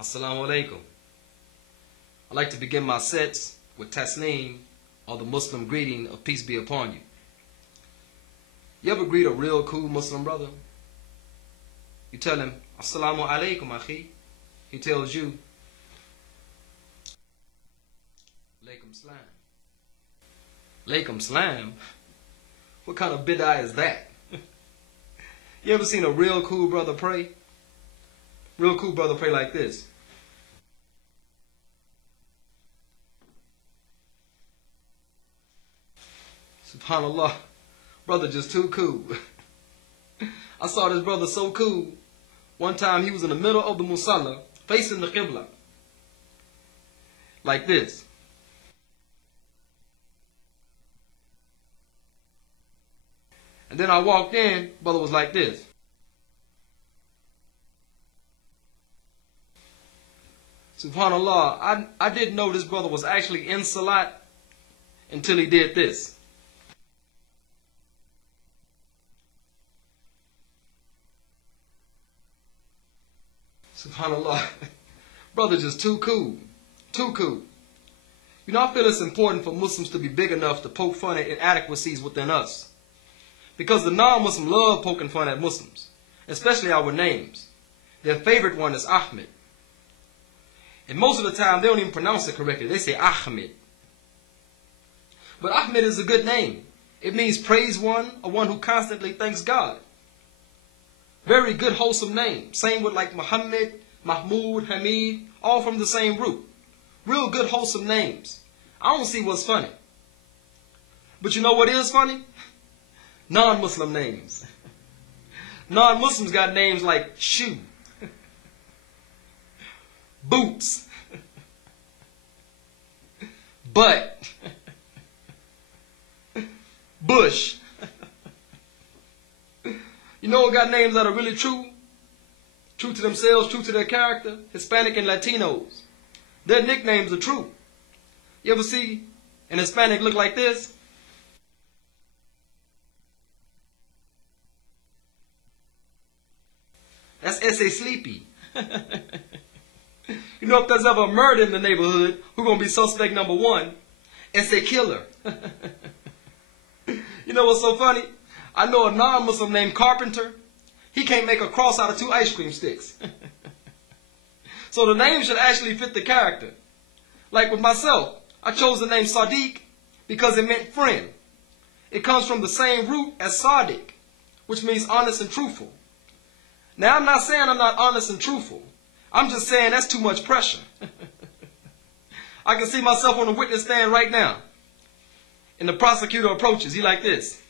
Assalamu alaykum. I like to begin my sets with taslim, or the Muslim greeting of peace be upon you. You ever greet a real cool Muslim brother? You tell him, Assalamu alaykum, akhi. He tells you, alaykum salam. Alaykum salam? What kind of bid'ah is that? You ever seen a real cool brother pray? Real cool brother pray like this. SubhanAllah, brother just too cool. I saw this brother so cool. One time he was in the middle of the musalla, facing the qibla. Like this. And then I walked in, brother was like this. SubhanAllah, I didn't know this brother was actually in salat until he did this. SubhanAllah, brother just too cool, too cool. You know, I feel it's important for Muslims to be big enough to poke fun at inadequacies within us. Because the non-Muslim love poking fun at Muslims, especially our names. Their favorite one is Ahmed. And most of the time, they don't even pronounce it correctly. They say Ahmed. But Ahmed is a good name. It means praise one, or one who constantly thanks God. Very good, wholesome name. Same with like Muhammad, Mahmoud, Hamid, all from the same root. Real good, wholesome names. I don't see what's funny. But you know what is funny? Non-Muslim names. Non-Muslims got names like shoe, boots, butt, bush. You know what got names that are really true? True to themselves, true to their character? Hispanic and Latinos. Their nicknames are true. You ever see an Hispanic look like this? That's S.A. Sleepy. You know, if there's ever a murder in the neighborhood, who's going to be suspect number one? S.A. Killer. You know what's so funny? I know a non-Muslim named Carpenter. He can't make a cross out of 2 ice cream sticks. So the name should actually fit the character. Like with myself, I chose the name Sadiq because it meant friend. It comes from the same root as Sadiq, which means honest and truthful. Now, I'm not saying I'm not honest and truthful. I'm just saying that's too much pressure. I can see myself on the witness stand right now. And the prosecutor approaches. He like this.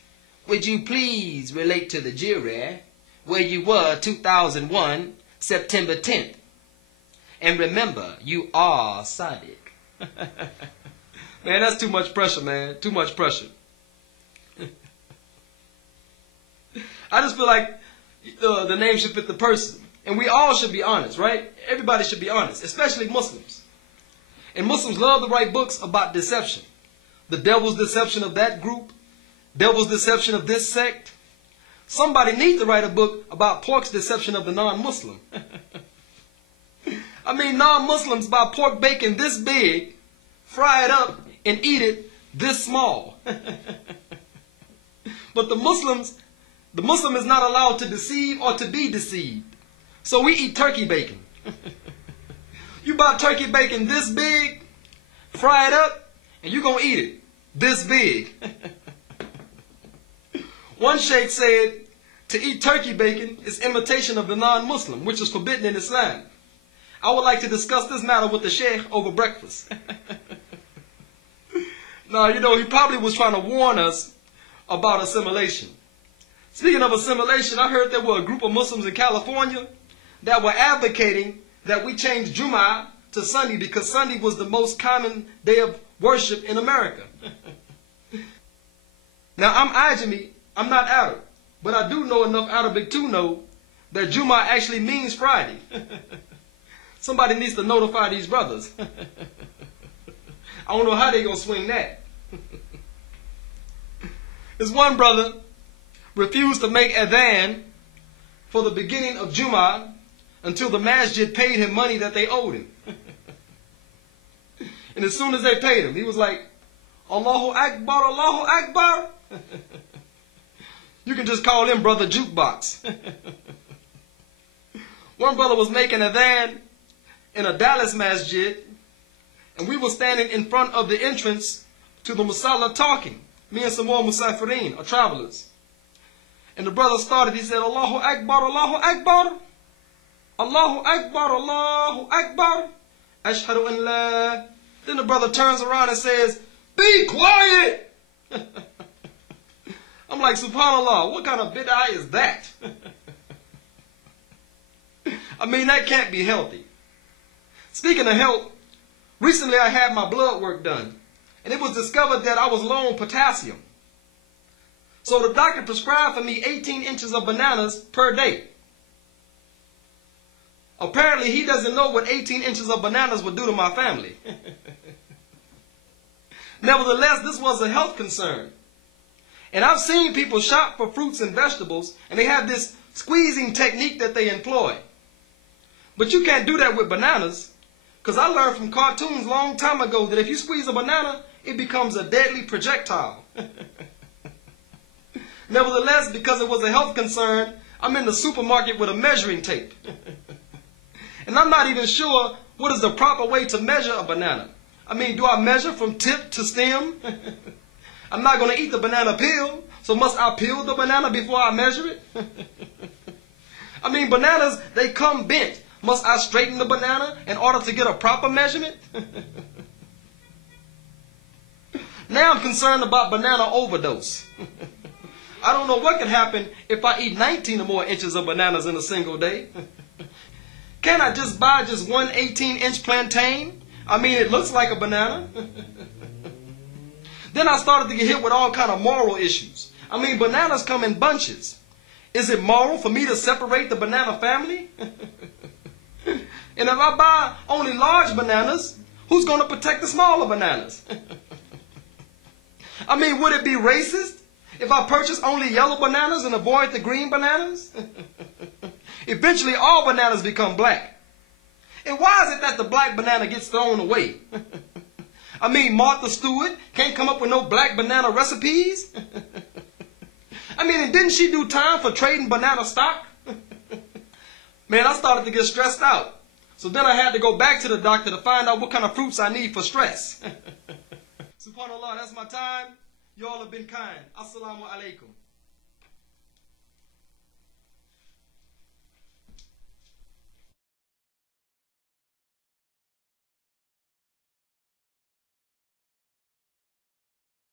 Would you please relate to the jury where you were 2001, September 10th? And remember, you are Sadiq. Man, that's too much pressure, man. Too much pressure. I just feel like the name should fit the person. And we all should be honest, right? Everybody should be honest, especially Muslims. And Muslims love to write books about deception. The devil's deception of that group. Devil's deception of this sect. Somebody needs to write a book about pork's deception of the non-Muslim. I mean, non-Muslims buy pork bacon this big, fry it up, and eat it this small. But the Muslim is not allowed to deceive or to be deceived. So we eat turkey bacon. You buy turkey bacon this big, fry it up, and you're going to eat it this big. One sheikh said, to eat turkey bacon is imitation of the non-Muslim, which is forbidden in Islam. I would like to discuss this matter with the sheikh over breakfast. Now, you know, he probably was trying to warn us about assimilation. Speaking of assimilation, I heard there were a group of Muslims in California that were advocating that we change Jummah to Sunday because Sunday was the most common day of worship in America. Now, I'm Ajami, I'm not Arab, but I do know enough Arabic to know that Jummah actually means Friday. Somebody needs to notify these brothers. I don't know how they're going to swing that. This one brother refused to make adhan for the beginning of Jummah until the masjid paid him money that they owed him. And as soon as they paid him, he was like, Allahu Akbar, Allahu Akbar. You can just call him Brother Jukebox. One brother was making adhan in a Dallas masjid, and we were standing in front of the entrance to the musalla talking, me and some more musafirin, or travelers. And the brother started, he said, Allahu Akbar, Allahu Akbar, Allahu Akbar, Allahu Akbar, Ashhadu an la. Then the brother turns around and says, be quiet. I'm like, subhanallah, what kind of bid'ah is that? I mean, that can't be healthy. Speaking of health, recently I had my blood work done, and it was discovered that I was low on potassium. So the doctor prescribed for me 18 inches of bananas per day. Apparently he doesn't know what 18 inches of bananas would do to my family. Nevertheless, this was a health concern. And I've seen people shop for fruits and vegetables, and they have this squeezing technique that they employ. But you can't do that with bananas, because I learned from cartoons a long time ago that if you squeeze a banana, it becomes a deadly projectile. Nevertheless, because it was a health concern, I'm in the supermarket with a measuring tape. And I'm not even sure what is the proper way to measure a banana. I mean, do I measure from tip to stem? I'm not going to eat the banana peel, so must I peel the banana before I measure it? I mean, bananas, they come bent. Must I straighten the banana in order to get a proper measurement? Now I'm concerned about banana overdose. I don't know what could happen if I eat 19 or more inches of bananas in a single day. Can I just buy just one 18-inch plantain? I mean, it looks like a banana. Then I started to get hit with all kind of moral issues. I mean, bananas come in bunches. Is it moral for me to separate the banana family? And if I buy only large bananas, who's going to protect the smaller bananas? I mean, would it be racist if I purchase only yellow bananas and avoid the green bananas? Eventually, all bananas become black. And why is it that the black banana gets thrown away? I mean, Martha Stewart can't come up with no black banana recipes? I mean, and didn't she do time for trading banana stock? Man, I started to get stressed out. So then I had to go back to the doctor to find out what kind of fruits I need for stress. SubhanAllah, that's my time. Y'all have been kind. Assalamu alaykum.